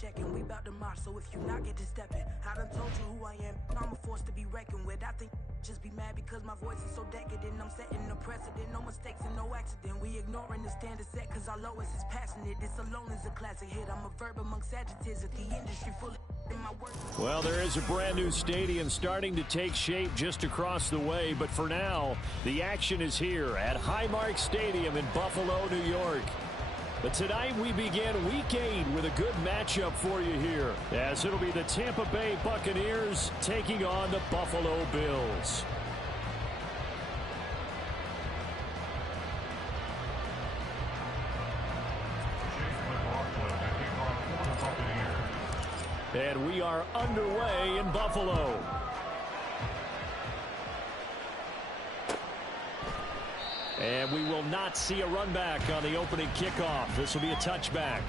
checking. We bout to march, so if you not get to stepping, I done told you who I am. I'm a force to be reckoned with. I think just be mad because my voice is so decadent. I'm setting the precedent, no mistakes and no accident. We ignoring the standard set cause our lowest is passionate. This alone is a classic hit. I'm a verb amongst adjectives at the industry full of in my work. Well, there is a brand new stadium starting to take shape just across the way, but for now, the action is here at Highmark Stadium in Buffalo, New York. But tonight we begin Week 8 with a good matchup for you here, as it'll be the Tampa Bay Buccaneers taking on the Buffalo Bills. And we are underway in Buffalo. And we will not see a run back on the opening kickoff. This will be a touchback.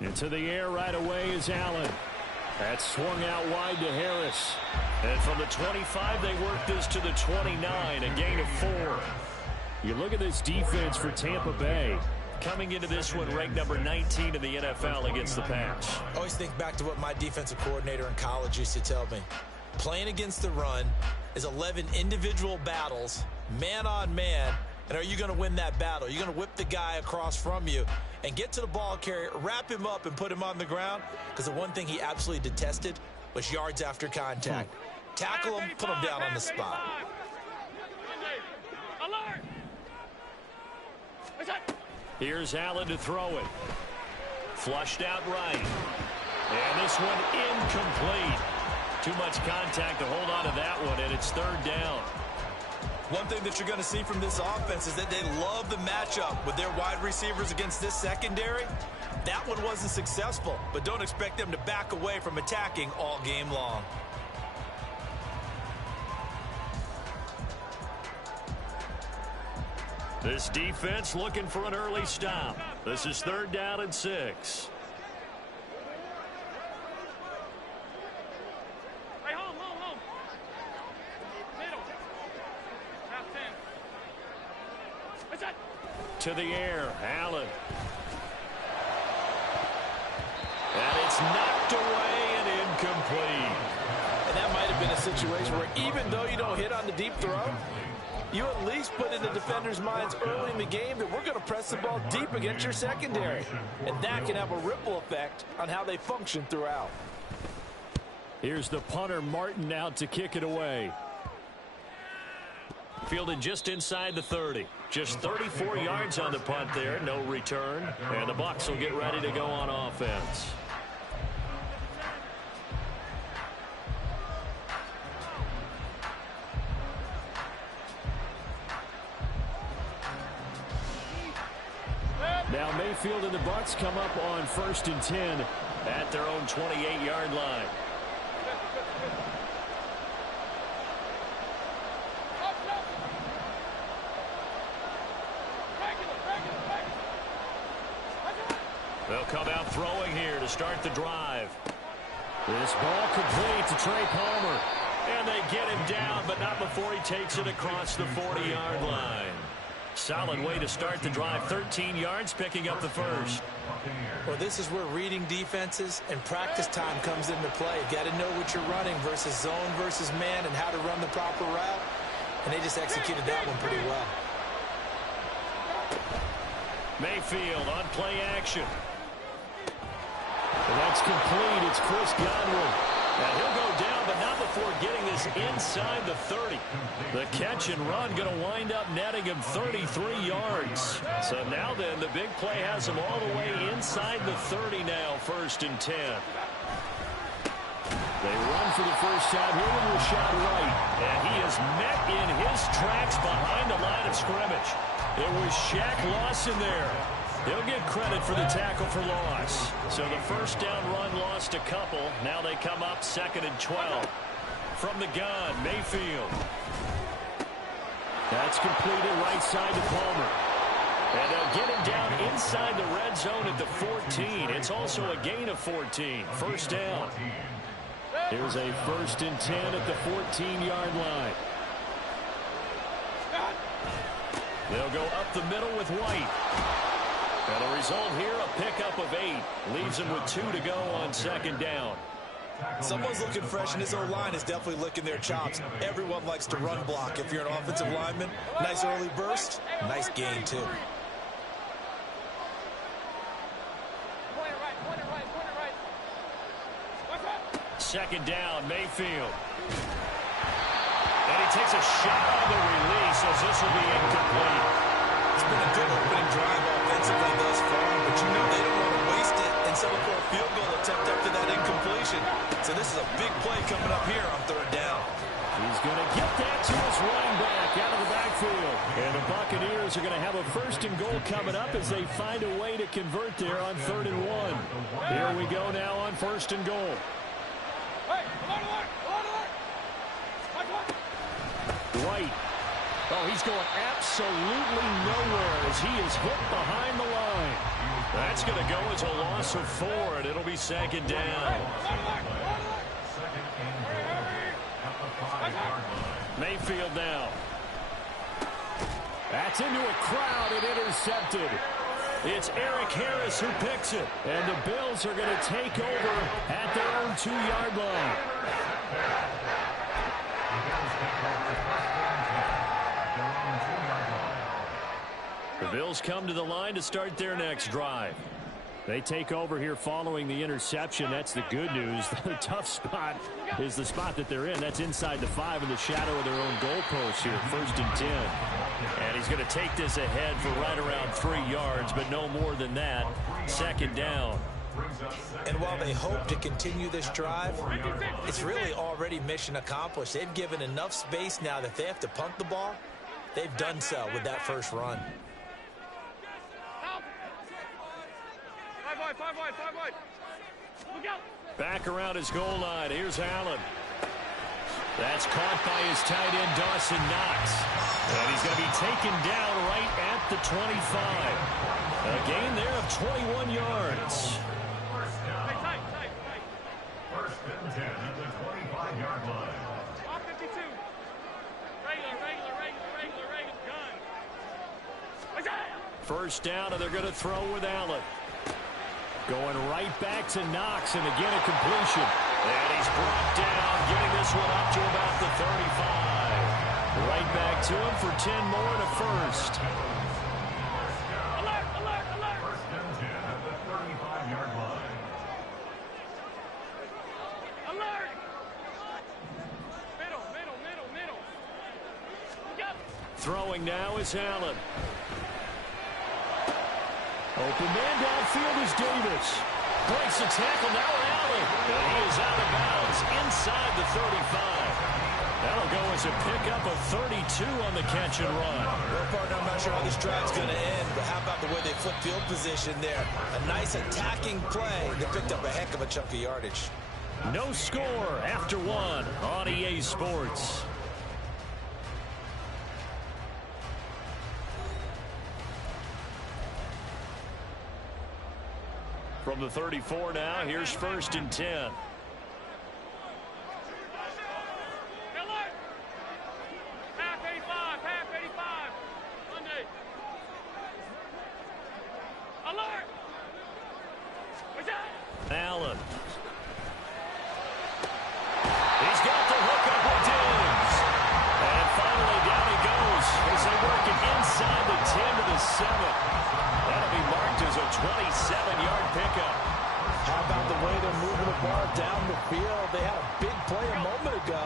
Into the air right away is Allen. That's swung out wide to Harris. And from the 25, they work this to the 29, a gain of 4. You look at this defense for Tampa Bay. Coming into this one, ranked number 19 in the NFL against the pass. I always think back to what my defensive coordinator in college used to tell me. Playing against the run is 11 individual battles, man on man. And are you going to win that battle? You're going to whip the guy across from you and get to the ball carrier, wrap him up, and put him on the ground. Because the one thing he absolutely detested was yards after contact. Tackle him, put him down on the spot. Here's Allen to throw it. Flushed out right. And this one incomplete. Too much contact to hold on to that one, and it's third down. One thing that you're going to see from this offense is that they love the matchup with their wide receivers against this secondary. That one wasn't successful, but don't expect them to back away from attacking all game long. This defense looking for an early stop. This is third down and 6. To the air, Allen. And it's knocked away and incomplete. And that might have been a situation where even though you don't hit on the deep throw, you at least put in the defender's minds early in the game that we're going to press the ball deep against your secondary. And that can have a ripple effect on how they function throughout. Here's the punter, Martin, out to kick it away. Fielded just inside the 30. Just 34 yards on the punt there. No return. And the Bucs will get ready to go on offense. Now Mayfield and the Bucs come up on 1st and 10 at their own 28-yard line. They'll come out throwing here to start the drive. This ball complete to Trey Palmer. And they get him down, but not before he takes it across the 40-yard line. Solid way to start the drive. 13 yards, picking up the first. Well, this is where reading defenses and practice time comes into play. You got to know what you're running versus zone versus man and how to run the proper route. And they just executed that one pretty well. Mayfield on play action. And that's complete. It's Chris Godwin. And he'll go down, but not before getting this inside the 30. The catch and run going to wind up netting him 33 yards. So now then, the big play has him all the way inside the 30 now, 1st and 10. They run for the first time here with Rashad White. And he is met in his tracks behind the line of scrimmage. It was Shaq Lawson there. He'll get credit for the tackle for loss. So the first down run lost a couple. Now they come up 2nd and 12. From the gun, Mayfield. That's completed right side to Palmer. And they'll get him down inside the red zone at the 14. It's also a gain of 14. First down. Here's a 1st and 10 at the 14-yard line. They'll go up the middle with White. And the result here, a pickup of 8. Leaves him with 2 to go on 2nd down. Someone's looking fresh, and his O-line is definitely licking their chops. Everyone likes to run block. If you're an offensive lineman, nice early burst, nice gain, too. Second down, Mayfield. And he takes a shot on the release as this will be incomplete. It's been a good opening drive offensively thus far, but you know they don't want to waste it and settle for a field goal attempt after that incompletion. So this is a big play coming up here on 3rd down. He's going to get that to his running back out of the backfield. And the Buccaneers are going to have a 1st and goal coming up as they find a way to convert there on 3rd and 1. Here we go now on 1st and goal. White. Oh, he's going absolutely nowhere as he is hit behind the line. That's going to go as a loss of 4, and it'll be 2nd down. Mayfield now. That's into a crowd and intercepted. It's Eric Harris who picks it. And the Bills are going to take over at their own 2-yard line. The Bills come to the line to start their next drive. They take over here following the interception. That's the good news. The tough spot is the spot that they're in. That's inside the 5 in the shadow of their own goalpost here. 1st and 10. And he's going to take this ahead for right around 3 yards, but no more than that. 2nd down. And while they hope to continue this drive, it's really already mission accomplished. They've given enough space now that if they have to punt the ball, they've done so with that first run. 5 wide. Look out. Back around his goal line. Here's Allen. That's caught by his tight end, Dawson Knox. And he's going to be taken down right at the 25. A gain there of 21 yards. Tight. 1st and 10 at the 25-yard line. Off 52. Regular. Gun. 1st down, and they're going to throw with Allen. Going right back to Knox, and again a completion. And he's brought down, getting this one up to about the 35. Right back to him for 10 more and a 1st. Alert. 1st and 10 at the 35-yard line. Alert. Middle. Look out. Throwing now is Allen. Open man downfield is Davis. Breaks the tackle, now Allen. And he is out of bounds inside the 35. That'll go as a pickup of 32 on the catch and run. Well, partner, I'm not sure how this drive's going to end, but how about the way they flip field position there? A nice attacking play. They picked up a heck of a chunk of yardage. No score after 1 on EA Sports. From the 34 now, here's 1st and 10. Alert. Half 85. Monday. Alert. Allen. He's got the hook up with Diggs. And finally down he goes as they work it inside the 10 to the 7. That'll be marked as a 27-yard pickup. How about the way they're moving the ball down the field? They had a big play a moment ago.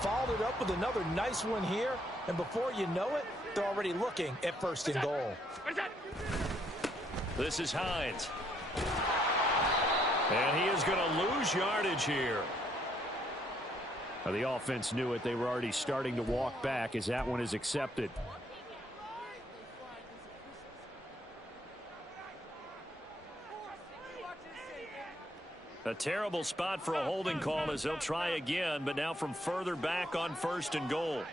Followed it up with another nice one here. And before you know it, they're already looking at 1st and goal. This is Hines. And he is going to lose yardage here. Now, the offense knew it. They were already starting to walk back as that one is accepted. A terrible spot for a holding call as they'll try again, but now from further back on 1st and goal.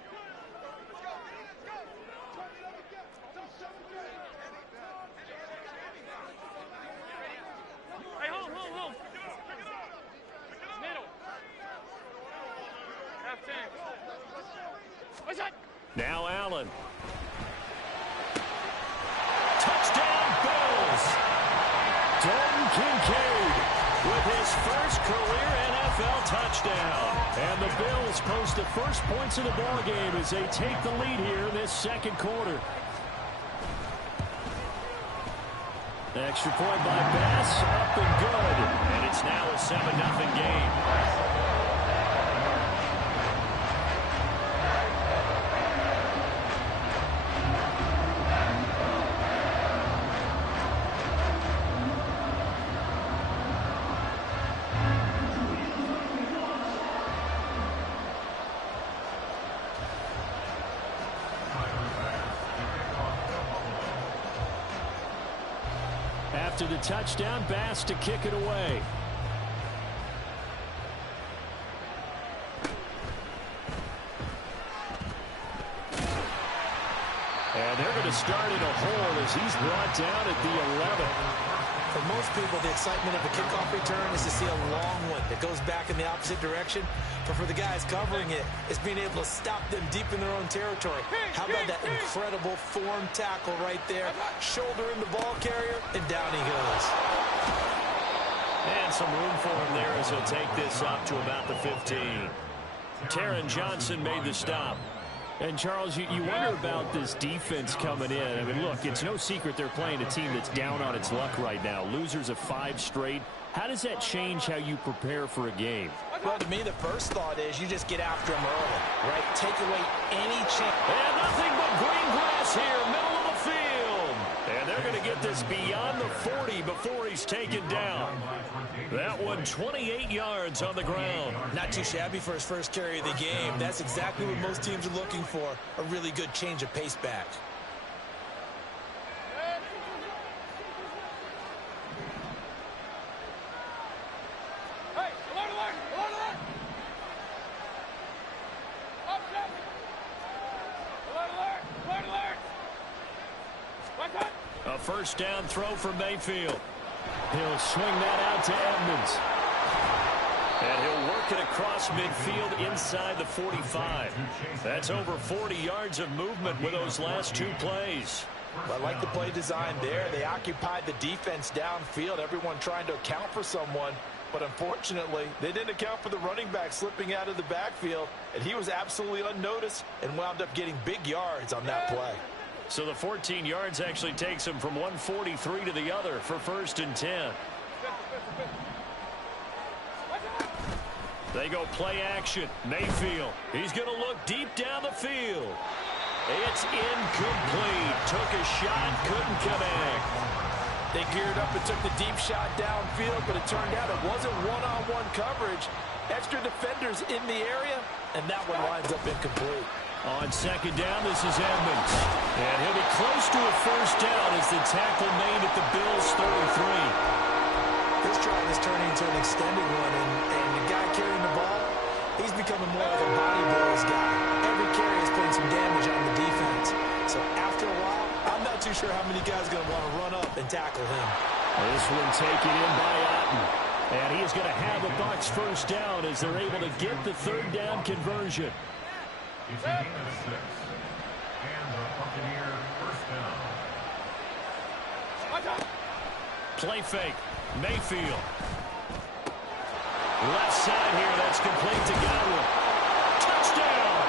Now Allen. Touchdown, Bills! Dalton Kincaid with his first career NFL touchdown. And the Bills post the first points of the ball game as they take the lead here in this second quarter. The extra point by Bass, up and good. And it's now a 7-0 game. After the touchdown, Bass to kick it away. And they're going to start in a hole as he's brought down at the 11. For most people, the excitement of a kickoff return is to see a long one that goes back in the opposite direction. But for the guys covering it, it's being able to stop them deep in their own territory. How about that incredible form tackle right there? Shoulder in the ball carrier, and down he goes. And some room for him there as he'll take this up to about the 15. Taron Johnson made the stop. And, Charles, you wonder about this defense coming in. I mean, look, it's no secret they're playing a team that's down on its luck right now. Losers of 5 straight. How does that change how you prepare for a game? Well, to me, the first thought is you just get after them early, right? Take away any chance. And nothing but green grass here, middle of the field. And they're going to get this beyond the 40 before he's taken down. That one 28 yards on the ground. Not too shabby for his first carry of the game. That's exactly what most teams are looking for, a really good change of pace back. Hey, alert, alert, alert, alert. Up, up. Alert, alert, alert, alert. What's up? A first down throw for Mayfield. He'll swing that out to Edmonds. And he'll work it across midfield inside the 45. That's over 40 yards of movement with those last 2 plays. I like the play design there. They occupied the defense downfield, everyone trying to account for someone. But unfortunately, they didn't account for the running back slipping out of the backfield. And he was absolutely unnoticed and wound up getting big yards on that play. So the 14 yards actually takes him from 143 to the other for 1st and 10. They go play action. Mayfield. He's going to look deep down the field. It's incomplete. Took a shot, couldn't connect. They geared up and took the deep shot downfield, but it turned out it wasn't one-on-one coverage. Extra defenders in the area, and that one winds up incomplete. On second down, this is Edmonds. And he'll be close to a first down as the tackle made at the Bills' 33. This drive is turning into an extended one, and the guy carrying the ball, he's becoming more of a body blows guy. Every carry is putting some damage on the defense. So after a while, I'm not too sure how many guys are going to want to run up and tackle him. This one taken in by Otten. And he is going to have a Bucs first down as they're able to get the 3rd down conversion. It's a gain of 6. And the Buccaneer first down. Play fake. Mayfield. Left side here. That's complete to Godwin. Touchdown!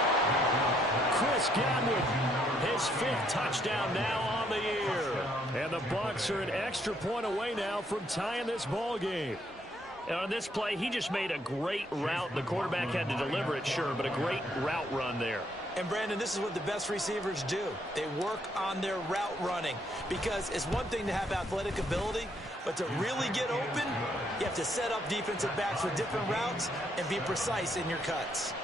Chris Godwin. His 5th touchdown now on the year. And the Bucs are an extra point away now from tying this ball game. And on this play, he just made a great route. The quarterback had to deliver it, sure, but a great route run there. And, Brandon, this is what the best receivers do. They work on their route running because it's one thing to have athletic ability, but to really get open, you have to set up defensive backs with different routes and be precise in your cuts.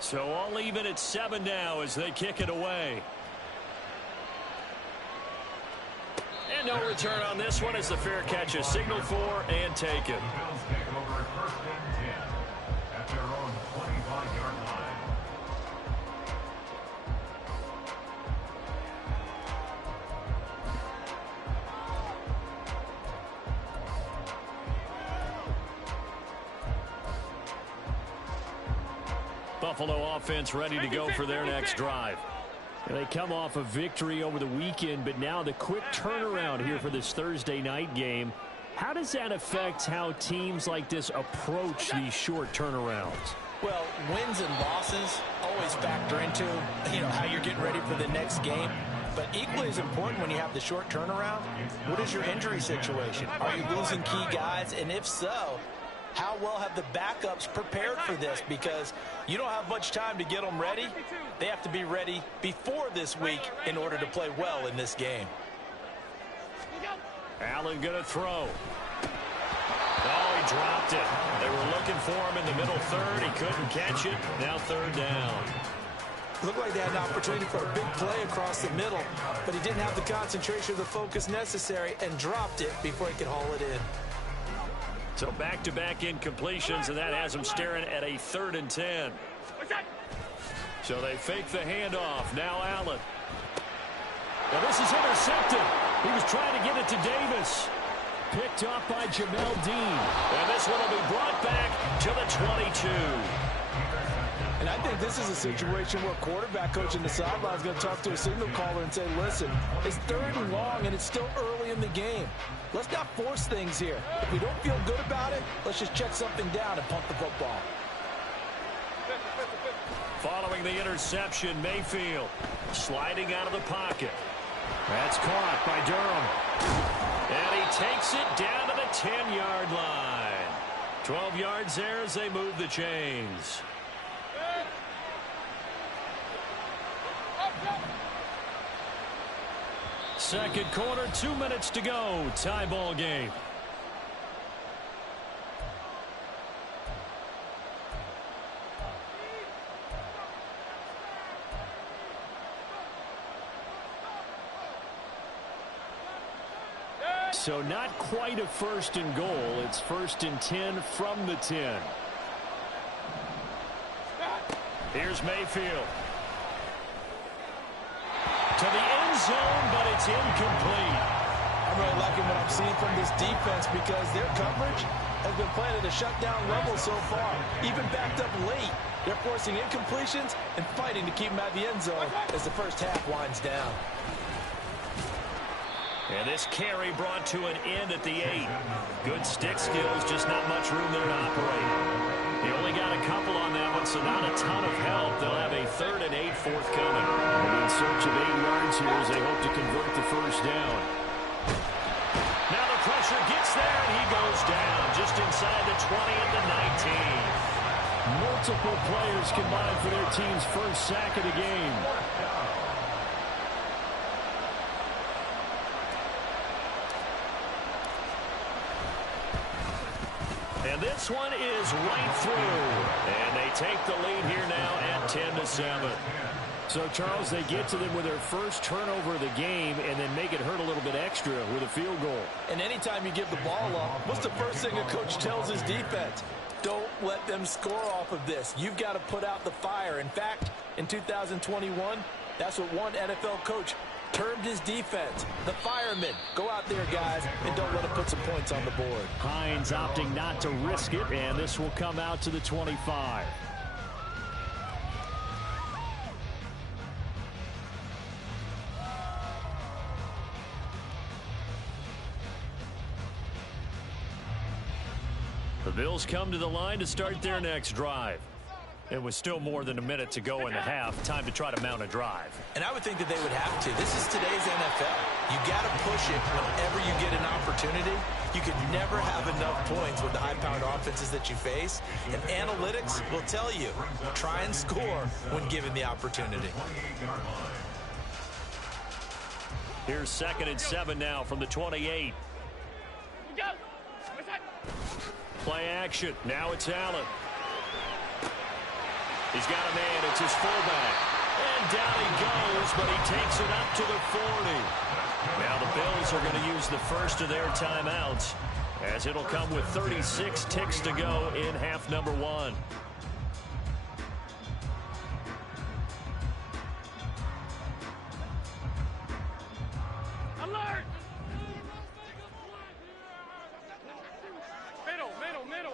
So all even at 7 now as they kick it away. And no return on this one as the fair catch is signaled for and taken. The Bills take over 1st and 10. Buffalo offense ready to go for their next drive. And they come off a victory over the weekend, but now the quick turnaround here for this Thursday night game. How does that affect how teams like this approach these short turnarounds? Well, wins and losses always factor into, how you're getting ready for the next game. But equally as important when you have the short turnaround, what is your injury situation? Are you losing key guys? And if so, how well have the backups prepared for this? Because you don't have much time to get them ready. They have to be ready before this week in order to play well in this game. Allen going to throw. Oh, he dropped it. They were looking for him in the middle third. He couldn't catch it. Now third down. Looked like they had an opportunity for a big play across the middle, but he didn't have the concentration or the focus necessary and dropped it before he could haul it in. So back-to-back incompletions, and that has him staring at a 3rd and 10. So they fake the handoff. Now Allen. Well, this is intercepted. He was trying to get it to Davis. Picked up by Jamel Dean. And this one will be brought back to the 22. And I think this is a situation where quarterback coach in the sideline is going to talk to a signal caller and say, listen, it's 3rd and long and it's still early in the game. Let's not force things here. If we don't feel good about it, let's just check something down and punt the football. Following the interception, Mayfield sliding out of the pocket. That's caught by Durham. And he takes it down to the 10-yard line. 12 yards there as they move the chains. Second quarter, 2 minutes to go. Tie ball game. So not quite a 1st and goal. It's 1st and 10 from the 10. Here's Mayfield. To the end zone, but it's incomplete. I'm really liking what I'm seeing from this defense because their coverage has been playing at a shutdown level so far. Even backed up late, they're forcing incompletions and fighting to keep them at the end zone as the first half winds down. And this carry brought to an end at the 8. Good stick skills, just not much room there to operate. He only got a couple on that one, so not a ton of help. They'll have a 3rd and 8 forthcoming. They'll be in search of 8 yards here as they hope to convert the first down. Now the pressure gets there, and he goes down just inside the 20 at the 19. Multiple players combined for their team's first sack of the game. And this one is right through. And they take the lead here now at 10-7. So, Charles, they get to them with their first turnover of the game and then make it hurt a little bit extra with a field goal. And anytime you give the ball up, what's the first thing a coach tells his defense? Don't let them score off of this. You've got to put out the fire. In fact, in 2021, that's what one NFL coach termed his defense, the firemen. Go out there, guys, and don't let them put some points on the board. Hines opting not to risk it, and this will come out to the 25. The Bills come to the line to start their next drive. It was still more than a minute to go in the half. Time to try to mount a drive. And I would think that they would have to. This is today's NFL. You got to push it whenever you get an opportunity. You could never have enough points with the high-powered offenses that you face. And analytics will tell you, try and score when given the opportunity. Here's 2nd and 7 now from the 28. Play action. Now it's Allen. He's got a man. It's his fullback. And down he goes, but he takes it up to the 40. Now the Bills are going to use the first of their timeouts, as it'll come with 36 ticks to go in half number 1. Alert!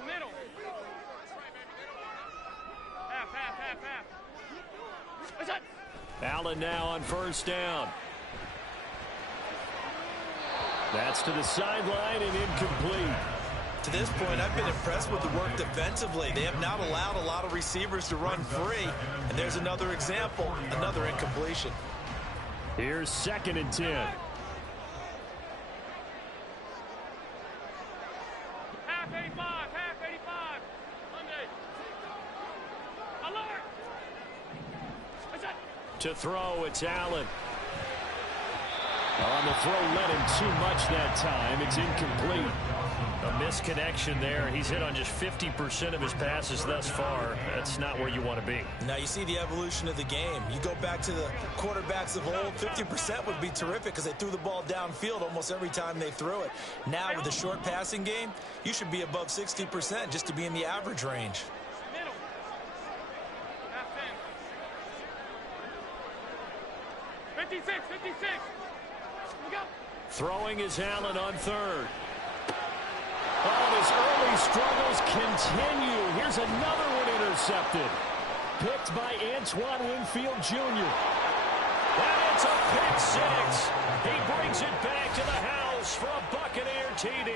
Middle. Half. Allen now on first down. That's to the sideline and incomplete. To this point, I've been impressed with the work defensively. They have not allowed a lot of receivers to run free. And there's another example, another incompletion. Here's 2nd and 10. Half 85, half 85. Monday. Alert! To throw, it's Allen. On the throw, led him too much that time. It's incomplete. A misconnection there. He's hit on just 50% of his passes thus far. That's not where you want to be. Now you see the evolution of the game. You go back to the quarterbacks of old, 50% would be terrific because they threw the ball downfield almost every time they threw it. Now with the short passing game, you should be above 60% just to be in the average range. Middle. Half 10. 56, 56. We go. Throwing is Allen on 3rd. Oh, his early struggles continue. Here's another one intercepted. Picked by Antoine Winfield Jr. And it's a pick 6. He brings it back to the house for a Buccaneer TD.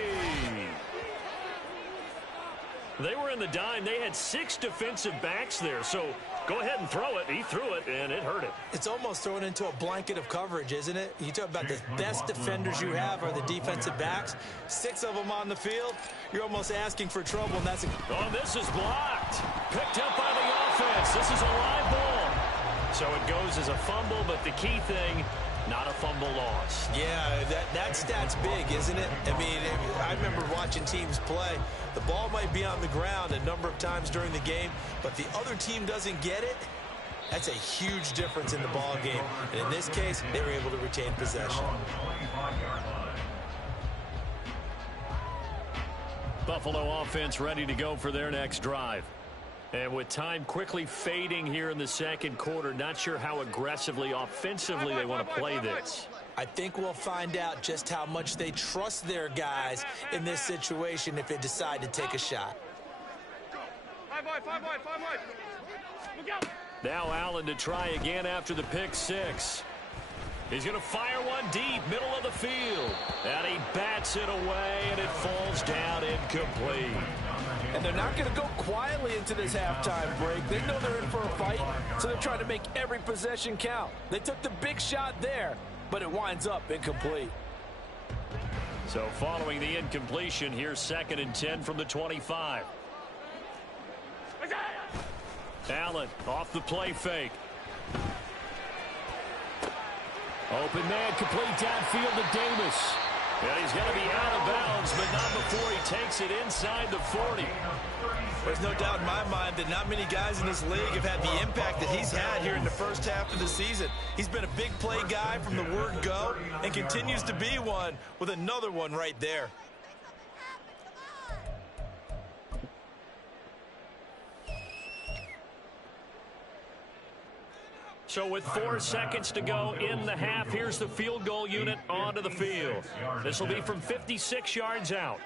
They were in the dime. They had 6 defensive backs there, so go ahead and throw it. He threw it, and it hurt him. It's almost thrown into a blanket of coverage, isn't it? You talk about the best defenders you have are the defensive backs. 6 of them on the field. You're almost asking for trouble, and that's Oh, this is blocked. Picked up by the offense. This is a live ball. So it goes as a fumble, but the key thing, not a fumble loss. Yeah, that stat's big, isn't it? I mean, I remember watching teams play. The ball might be on the ground a number of times during the game, but the other team doesn't get it. That's a huge difference in the ball game. And in this case, they were able to retain possession. Buffalo offense ready to go for their next drive. And with time quickly fading here in the second quarter, not sure how aggressively, offensively they want to play this. I think we'll find out just how much they trust their guys in this situation if they decide to take a shot. 5 wide, 5 wide, 5 wide. Look out. Now Allen to try again after the pick 6. He's going to fire one deep, middle of the field. And he bats it away, and it falls down incomplete. And they're not going to go quietly into this halftime break. They know they're in for a fight, so they're trying to make every possession count. They took the big shot there, but it winds up incomplete. So following the incompletion, here's 2nd and 10 from the 25. Allen off the play fake. Open man, complete downfield to Davis. And he's going to be out of bounds, but not before he takes it inside the 40. There's no doubt in my mind that not many guys in this league have had the impact that he's had here in the first half of the season. He's been a big play guy from the word go and continues to be one with another one right there. So with 4 seconds to go in the half, here's the field goal unit onto the field. This will be from 56 yards out.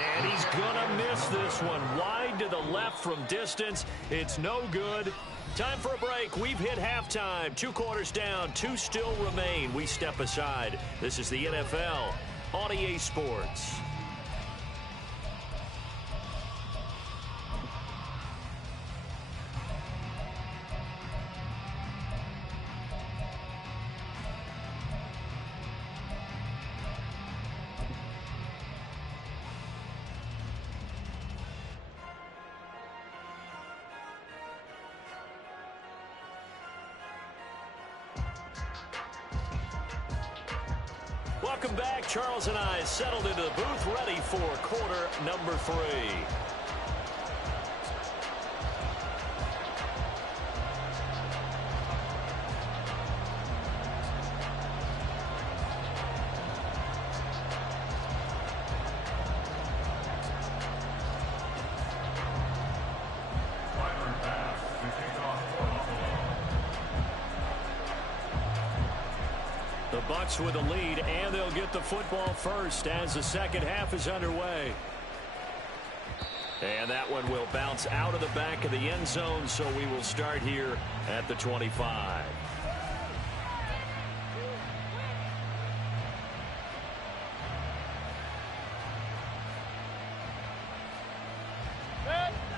And he's going to miss this one. Wide to the left from distance. It's no good. Time for a break. We've hit halftime. 2 quarters down. 2 still remain. We step aside. This is the NFL on EA Sports. Welcome back. Charles and I settled into the booth, ready for quarter number 3. The Bucs with a lead, and they'll get the football first as the second half is underway. And that one will bounce out of the back of the end zone, so we will start here at the 25.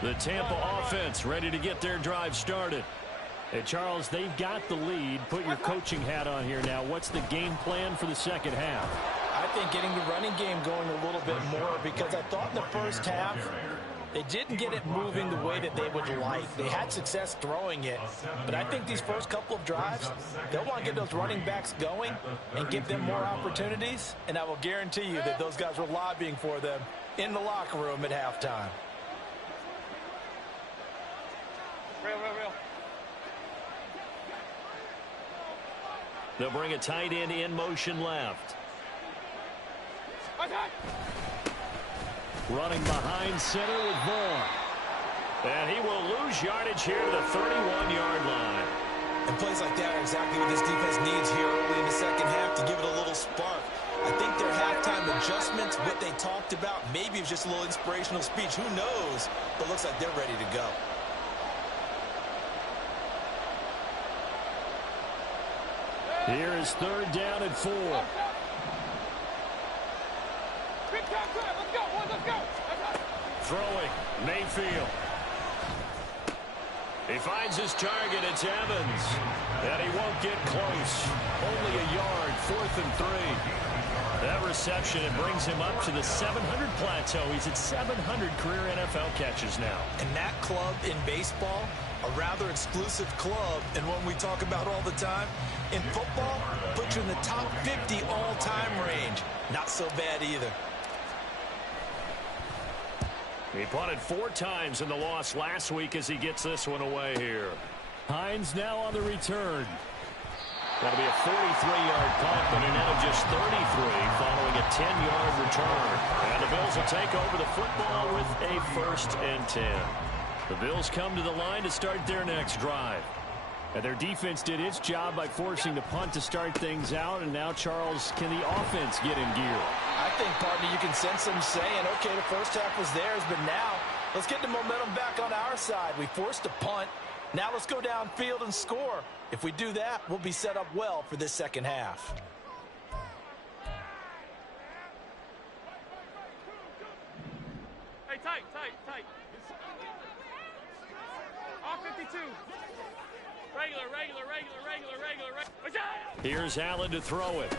The Tampa offense ready to get their drive started. Hey, Charles, they've got the lead. Put your coaching hat on here now. What's the game plan for the second half? I think getting the running game going a little bit more, because I thought in the first half they didn't get it moving the way that they would like. They had success throwing it, but I think these first couple of drives, they'll want to get those running backs going and give them more opportunities, and I will guarantee you that those guys were lobbying for them in the locker room at halftime. Real. They'll bring a tight end in motion left. Running behind center with Vaughn. And he will lose yardage here to the 31-yard line. And plays like that are exactly what this defense needs here early in the second half to give it a little spark. I think their halftime adjustments, what they talked about, maybe it was just a little inspirational speech. Who knows? But looks like they're ready to go. Here is 3rd down and 4. Throwing, Mayfield. He finds his target, it's Evans. And he won't get close. Only a yard, 4th and 3. That reception, it brings him up to the 700 plateau. He's at 700 career NFL catches now. And that club in baseball, a rather exclusive club, and one we talk about all the time. In football, puts you in the top 50 all-time range. Not so bad either. He punted 4 times in the loss last week as he gets this one away here. Hines now on the return. That'll be a 43-yard punt, but a net of just 33 following a 10-yard return. And the Bills will take over the football with a 1st and 10. The Bills come to the line to start their next drive. And their defense did its job by forcing the punt to start things out. And now, Charles, can the offense get in gear? I think, partner, you can sense them saying, okay, the first half was theirs, but now let's get the momentum back on our side. We forced a punt. Now let's go downfield and score. If we do that, we'll be set up well for this second half. Hey, tight. All 52. Regular. Here's Allen to throw it.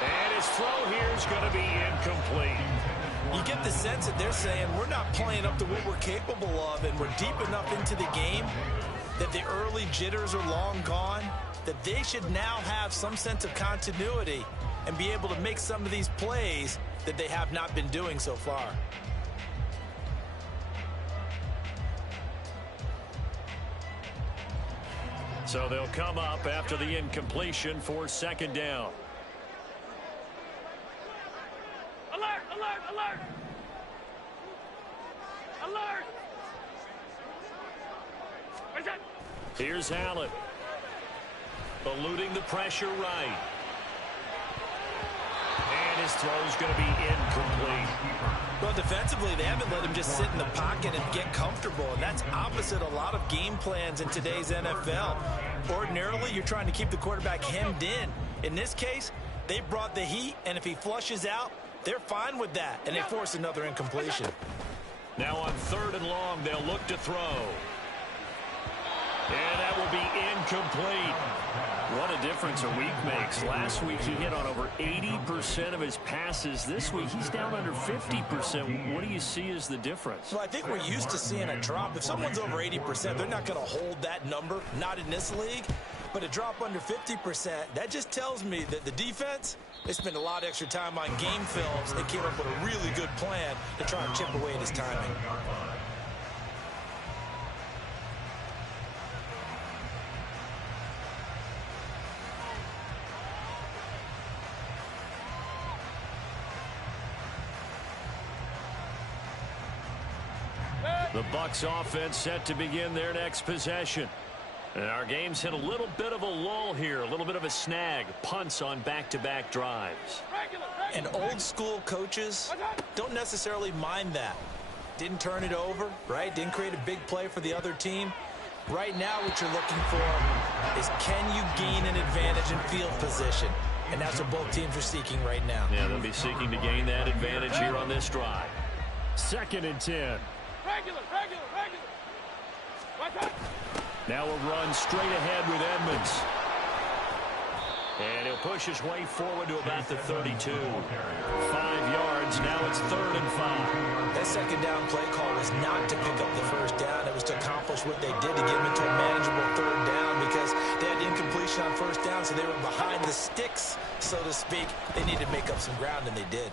And his throw here is going to be incomplete. You get the sense that they're saying we're not playing up to what we're capable of, and we're deep enough into the game that the early jitters are long gone, that they should now have some sense of continuity and be able to make some of these plays that they have not been doing so far. So they'll come up after the incompletion for 2nd down. Alert! Here's Allen. Eluding the pressure right. And his throw's going to be incomplete. Well, defensively, they haven't let him just sit in the pocket and get comfortable, and that's opposite a lot of game plans in today's NFL. Ordinarily, you're trying to keep the quarterback hemmed in. In this case, they brought the heat, and if he flushes out, they're fine with that, and they force another incompletion. Now on 3rd and long, they'll look to throw. And that will be incomplete. What a difference a week makes. Last week he hit on over 80% of his passes. This week he's down under 50%. What do you see as the difference? Well, I think we're used to seeing a drop. If someone's over 80%, they're not going to hold that number, not in this league. But a drop under 50%, that just tells me that the defense, they spent a lot of extra time on game films and came up with a really good plan to try and chip away at his timing. The Bucs offense set to begin their next possession. And our game's hit a little bit of a lull here, a little bit of a snag. Punts on back-to-back drives. And old school coaches don't necessarily mind that. Didn't turn it over, right? Didn't create a big play for the other team. Right now, what you're looking for is, can you gain an advantage in field position? And that's what both teams are seeking right now. Yeah, they'll be seeking to gain that advantage here on this drive. 2nd and 10. Regular. Watch out. Now a run straight ahead with Edmonds. And he'll push his way forward to about the 32. 5 yards. Now it's 3rd and 5. That second down play call was not to pick up the first down. It was to accomplish what they did, to get them into a manageable 3rd down, because they had incompletion on first down, so they were behind the sticks, so to speak. They needed to make up some ground, and they did.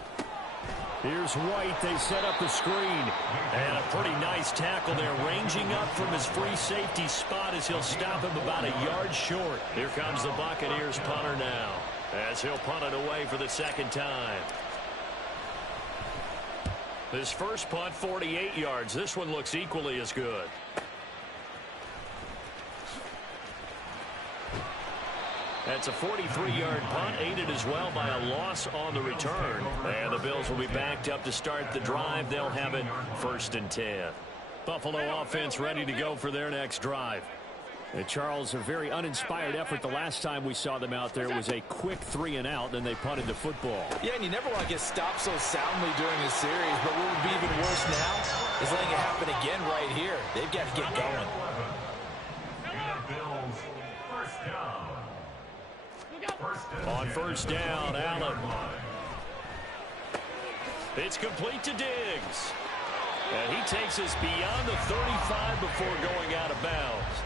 Here's White. They set up the screen. And a pretty nice tackle there, ranging up from his free safety spot as he'll stop him about a yard short. Here comes the Buccaneers punter now, as he'll punt it away for the 2nd time. His first punt, 48 yards. This one looks equally as good. That's a 43-yard punt, aided as well by a loss on the return. And the Bills will be backed up to start the drive. They'll have it 1st and 10. Buffalo offense ready to go for their next drive. And Charles, a very uninspired effort the last time we saw them out there. It was a quick 3 and out, then they punted the football. Yeah, and you never want to get stopped so soundly during a series, but what would be even worse now is letting it happen again right here. They've got to get going. Bills, first down. On 1st down, Allen. It's complete to Diggs. And he takes us beyond the 35 before going out of bounds.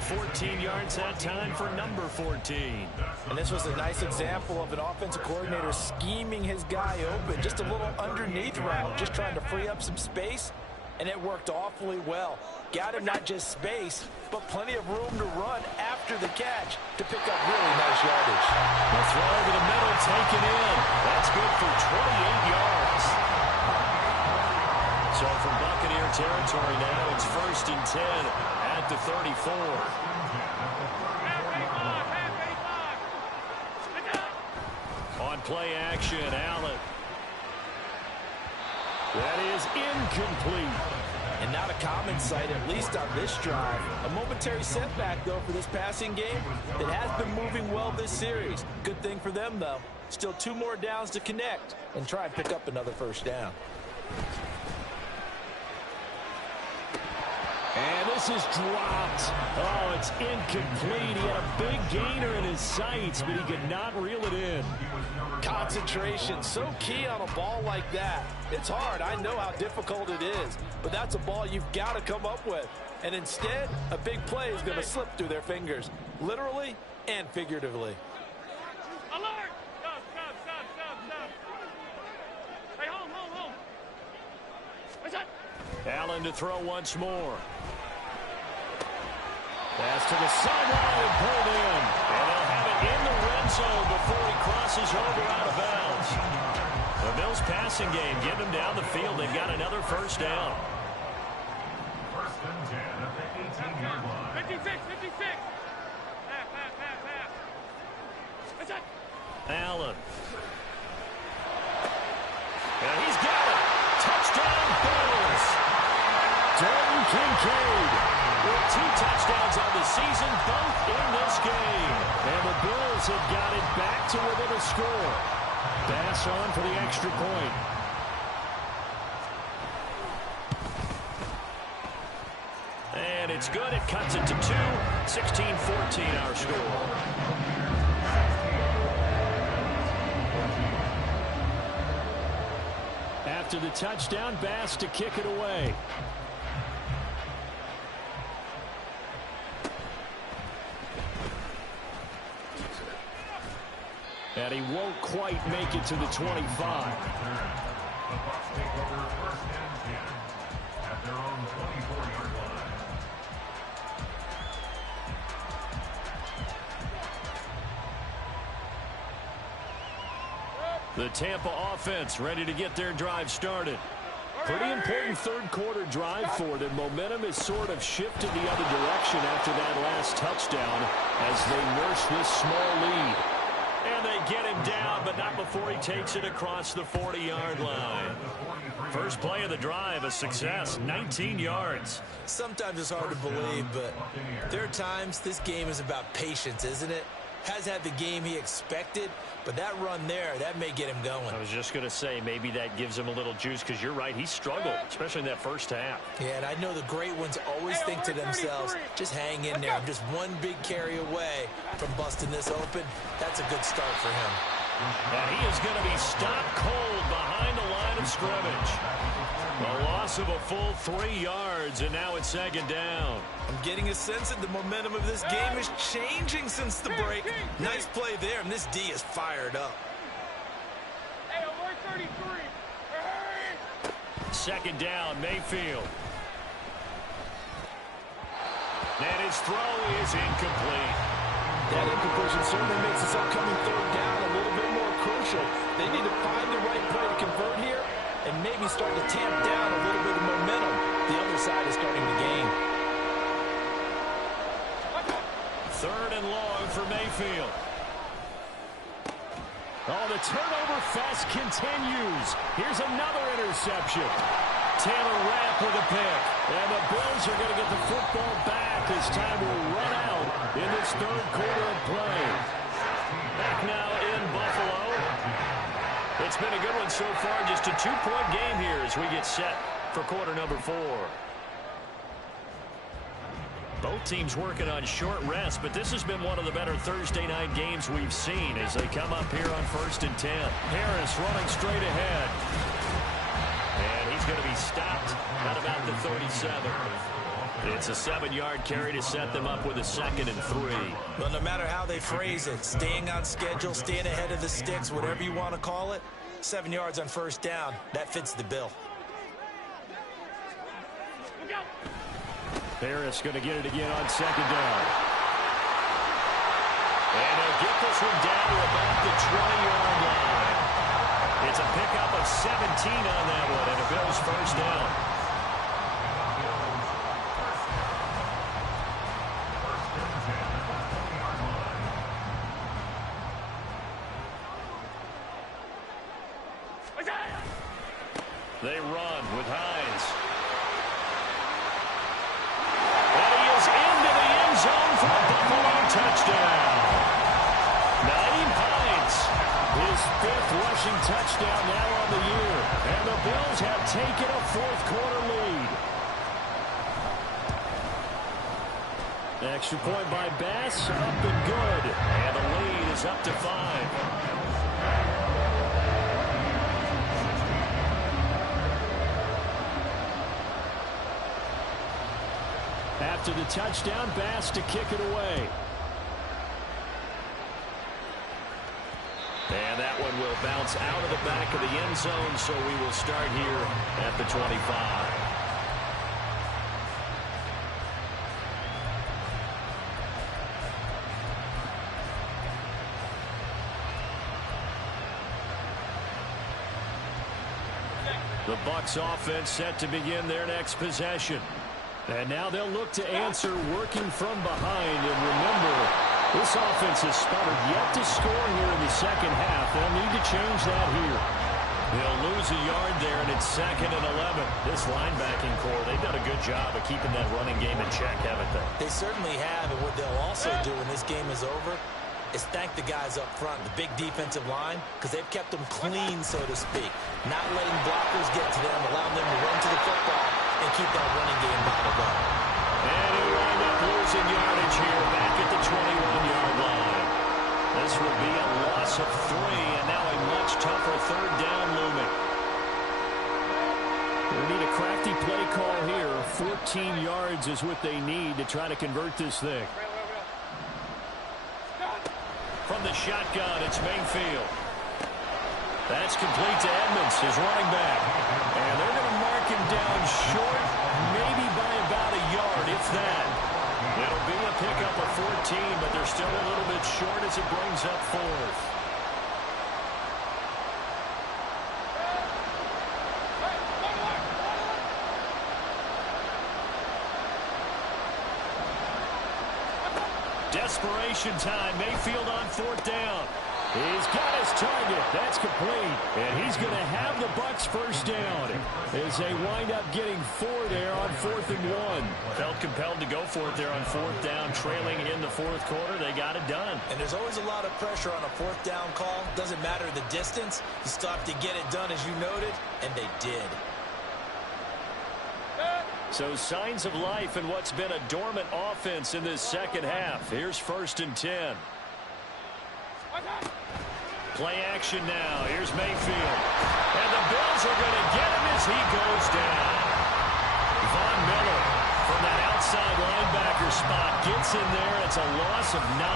14 yards that time for number 14. And this was a nice example of an offensive coordinator scheming his guy open. Just a little underneath route, just trying to free up some space, and it worked awfully well. Got him not just space, but plenty of room to run after the catch to pick up really nice yardage. The throw over the middle, taken in. That's good for 28 yards. So from Buccaneer territory now, it's 1st and 10 at the 34. On play action, Allen. That is incomplete. And not a common sight, at least on this drive. A momentary setback, though, for this passing game. It has been moving well this series. Good thing for them, though. Still 2 more downs to connect and try and pick up another 1st down. And this is dropped. Oh, it's incomplete. He had a big gainer in his sights, but he could not reel it in. Concentration, so key on a ball like that. It's hard. I know how difficult it is, but that's a ball you've got to come up with. And instead, a big play is going to slip through their fingers, literally and figuratively. Alert! Stop. Hey, home. What's that? Allen to throw once more. Pass to the sideline and pulled in. And they'll have it in the red zone before he crosses over out of bounds. The Bills passing game getting them down the field. They've got another 1st down. 1st and 10 at the 18-yard line. 56. Pass. What's that? Allen. And he's got it. Touchdown, Bills. Dalton Kincaid with 2 touchdowns on the season, both in this game. And the Bills have got it back to within a score. Bass on for the extra point. And it's good. It cuts it to 2. 16-14 our score. After the touchdown, Bass to kick it away. And he won't quite make it to the 25. The Bucs take over 1st and 10 at their own 24-yard line. The Tampa offense ready to get their drive started. Pretty important 3rd quarter drive for them. Momentum has sort of shifted the other direction after that last touchdown as they nurse this small lead. And they get him down, but not before he takes it across the 40-yard line. First play of the drive, a success, 19 yards. Sometimes it's hard to believe, but there are times this game is about patience, isn't it? Has had the game he expected, but that run there, that may get him going. I was just going to say, maybe that gives him a little juice, because you're right, he struggled, especially in that first half. Yeah, and I know the great ones always think to themselves, just hang in there. I'm just one big carry away from busting this open. That's a good start for him. And he is going to be stopped cold behind the line of scrimmage. A loss of a full 3 yards, and now it's second down. I'm getting a sense that the momentum of this game is changing since the break. Nice play there, and this D is fired up. Hey, alert 33. Second down, Mayfield. And his throw is incomplete. That incompletion certainly makes this upcoming third down a little bit more crucial. They need to find the right play to convert here and maybe start to tamp down a little bit of momentum. The other side is starting to gain. Third and long for Mayfield. Oh, the turnover fest continues. Here's another interception. Taylor Rapp with a pick. And the Bills are going to get the football back as time will run out in this third quarter of play. Back now in Buffalo. It's been a good one so far. Just a 2-point game here as we get set for quarter number 4. Both teams working on short rest, but this has been one of the better Thursday night games we've seen as they come up here on 1st and 10. Harris running straight ahead. And he's going to be stopped at about the 37. It's a 7-yard carry to set them up with a 2nd and 3. Well, no matter how they phrase it, staying on schedule, staying ahead of the sticks, whatever you want to call it, 7 yards on first down, that fits the bill. Harris going to get it again on 2nd down. And they'll get this one down to about the 20-yard line. It's a pickup of 17 on that one, and a Bills first down. They run with Hines. And he is into the end zone for a Buffalo touchdown. Naeem Hines, his 5th rushing touchdown now on the year. And the Bills have taken a 4th quarter lead. Extra point by Bass, up and good. And the lead is up to 5. After the touchdown, Bass to kick it away. And that one will bounce out of the back of the end zone, so we will start here at the 25. The Bucs offense set to begin their next possession. And now they'll look to answer working from behind. And remember, this offense has sputtered yet to score here in the second half. They'll need to change that here. They'll lose a yard there, and it's 2nd and 11. This linebacking core, they've done a good job of keeping that running game in check, haven't they? They certainly have, and what they'll also do when this game is over is thank the guys up front, the big defensive line, because they've kept them clean, so to speak. Not letting blockers get to them, allowing them to run to the football and keep that running game bottled up. And he'll wind up losing yardage here back at the 21-yard line. This will be a loss of 3, and now a much tougher third down looming. They need a crafty play call here. 14 yards is what they need to try to convert this thing. From the shotgun, it's Mayfield. That's complete to Edmonds, his running back. And they're going to mark him down short, maybe by about a yard, if that. It'll be a pickup of 14, but they're still a little bit short as it brings up 4th. Desperation time. Mayfield on 4th down. He's got his target. That's complete. And he's going to have the Bucs first down as they wind up getting 4 there on 4th and 1. Felt compelled to go for it there on 4th down, trailing in the 4th quarter. They got it done. And there's always a lot of pressure on a 4th down call. Doesn't matter the distance. You still have to get it done, as you noted, and they did. So signs of life in what's been a dormant offense in this second half. Here's 1st and 10. Play action now. Here's Mayfield. And the Bills are going to get him as he goes down. Von Miller from that outside linebacker spot gets in there. It's a loss of 9.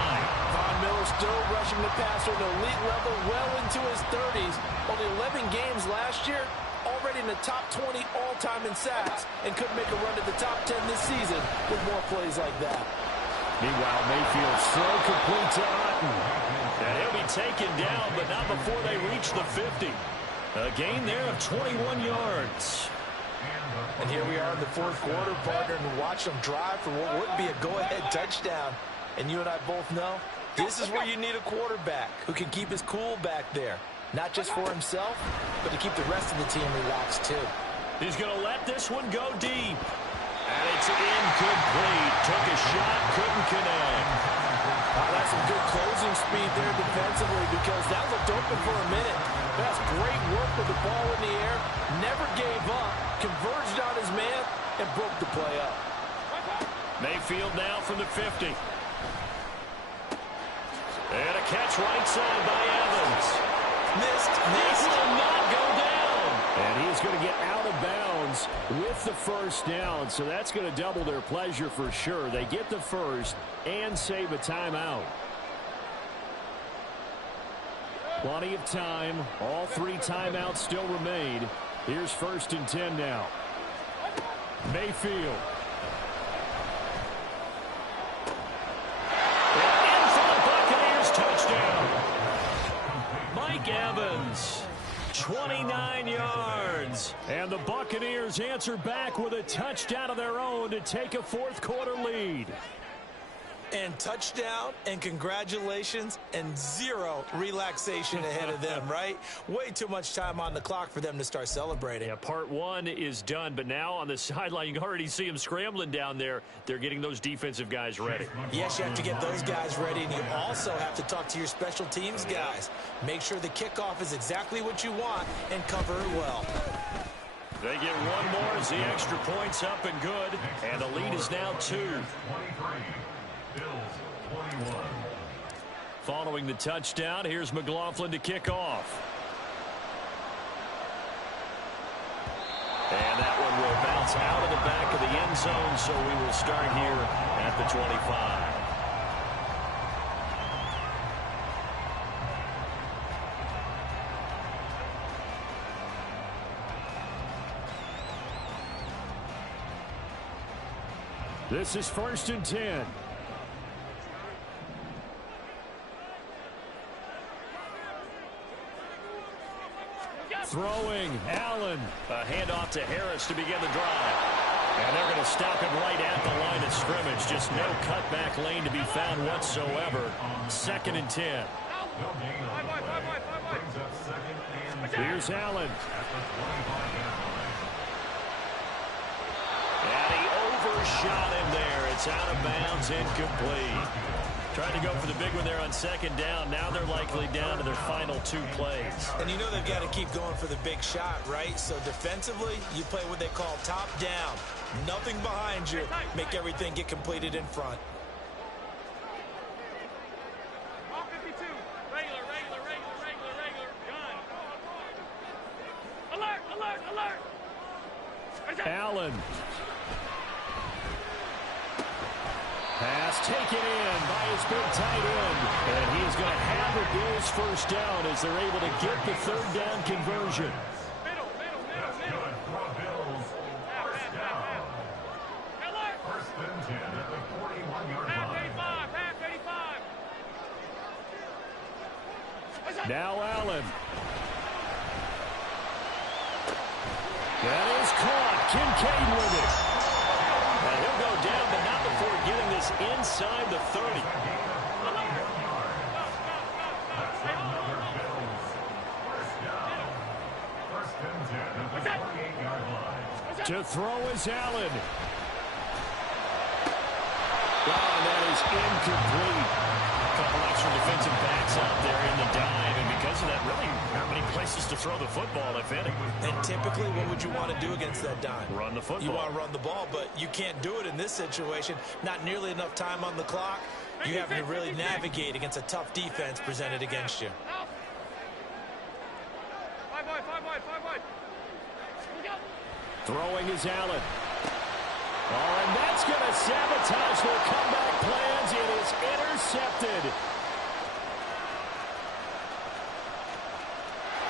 Von Miller still rushing the passer at an elite level well into his 30s. Only 11 games last year. Already in the top 20 all-time in sacks. And could make a run to the top 10 this season with more plays like that. Meanwhile, Mayfield's throw complete to Otten. And he'll be taken down, but not before they reach the 50. A gain there of 21 yards. And here we are in the 4th quarter, partner, and watch them drive for what would be a go-ahead touchdown. And you and I both know this is where you need a quarterback who can keep his cool back there. Not just for himself, but to keep the rest of the team relaxed, too. He's going to let this one go deep. And it's incomplete. Took a shot, couldn't connect. That's some good closing speed there defensively because that looked open for a minute. That's great work with the ball in the air. Never gave up. Converged on his man and broke the play up. Mayfield now from the 50. And a catch right side by Evans. Missed. This will not go down. And he's going to get out of bounds with the first down. So that's going to double their pleasure for sure. They get the first and save a timeout. Plenty of time. All 3 timeouts still remain. Here's 1st and 10 now. Mayfield. In for the Buccaneers touchdown. Mike Evans. 29 yards. And the Buccaneers answer back with a touchdown of their own to take a 4th quarter lead. And touchdown, and congratulations, and 0 relaxation ahead of them, right? Way too much time on the clock for them to start celebrating. Yeah, part 1 is done, but now on the sideline, you can already see them scrambling down there. They're getting those defensive guys ready. Yes, you have to get those guys ready, and you also have to talk to your special teams guys. Make sure the kickoff is exactly what you want and cover it well. They get one more as the extra point's up and good, and the lead is now 2. Following the touchdown, here's McLaughlin to kick off. And that one will bounce out of the back of the end zone, so we will start here at the 25. This is 1st and 10. Throwing, Allen. A handoff to Harris to begin the drive. And they're going to stop him right at the line of scrimmage. Just no cutback lane to be found whatsoever. 2nd and 10. Here's Allen. And he overshot him there. It's out of bounds, incomplete. Trying to go for the big one there on 2nd down. Now they're likely down to their final 2 plays. And you know they've got to keep going for the big shot, right? So defensively, you play what they call top down. Nothing behind you. Make everything get completed in front. Allen. Pass taken in by his big tight end. And he's going to have the Bills first down as they're able to get the 3rd down conversion. Bills first down. 1st and 10 at the 41-yard line. Now Allen. That is caught. Kincaid with it. And he'll go down, but not before getting this inside the 30. at the 28-yard line. To throw is Allen. Oh, that is incomplete. A couple extra defensive backs out there in the dive, and because of that, really not many places to throw the football, if any. And typically, what would you want to do against that dime? Run the football. You want to run the ball, but you can't do it in this situation. Not nearly enough time on the clock. You have to really navigate against a tough defense presented against you. Five wide. Throwing is Allen. Oh, and that's going to sabotage their comeback plans. It is intercepted.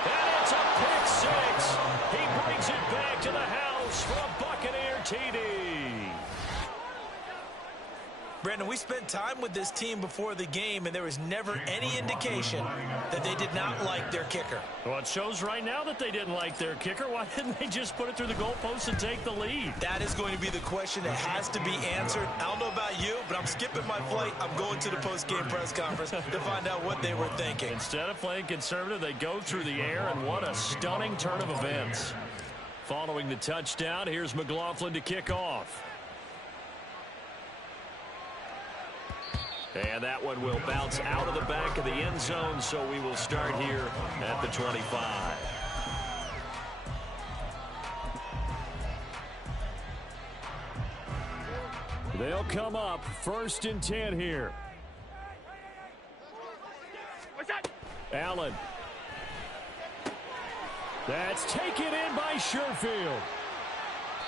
And it's a pick six. He brings it back to the house for a Buccaneer TD. Brandon, we spent time with this team before the game, and there was never any indication that they did not like their kicker. Well, it shows right now that they didn't like their kicker. Why didn't they just put it through the goalpost and take the lead? That is going to be the question that has to be answered. I don't know about you, but I'm skipping my flight. I'm going to the post-game press conference to find out what they were thinking. Instead of playing conservative, they go through the air, and what a stunning turn of events. Following the touchdown, here's McLaughlin to kick off. And that one will bounce out of the back of the end zone, so we will start here at the 25. They'll come up 1st and 10 here. Allen. That's taken in by Sherfield.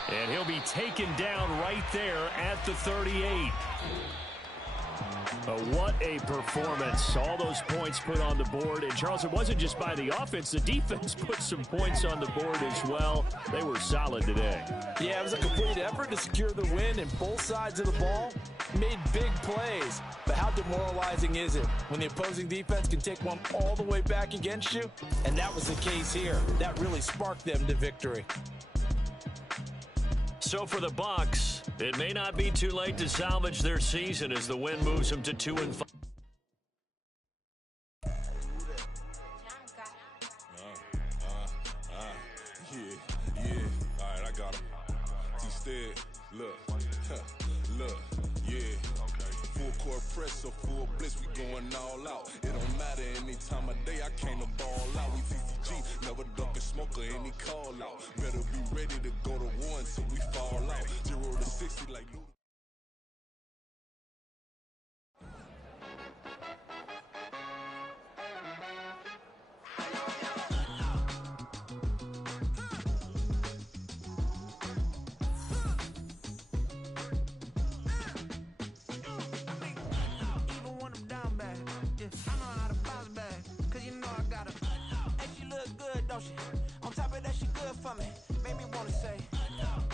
And he'll be taken down right there at the 38. What a performance. All those points put on the board. And, Charles, it wasn't just by the offense. The defense put some points on the board as well. They were solid today. Yeah, it was a complete effort to secure the win, and both sides of the ball made big plays. But how demoralizing is it when the opposing defense can take one all the way back against you? And that was the case here. That really sparked them to victory. So for the Bucs, it may not be too late to salvage their season as the win moves them to 2-5. Yeah. All right, I got him. Instead, look, yeah. Full court press, so full blitz, we going all out. It don't matter any time of day, I came to ball out. We TCG, never ducking smoker, any call out. Better be ready to go to war until we fall out. 0 to 60 like Luda. On top of that, she good for me. Made me wanna say,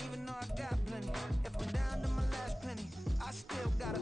even though I got plenty, if I'm down to my last penny, I still gotta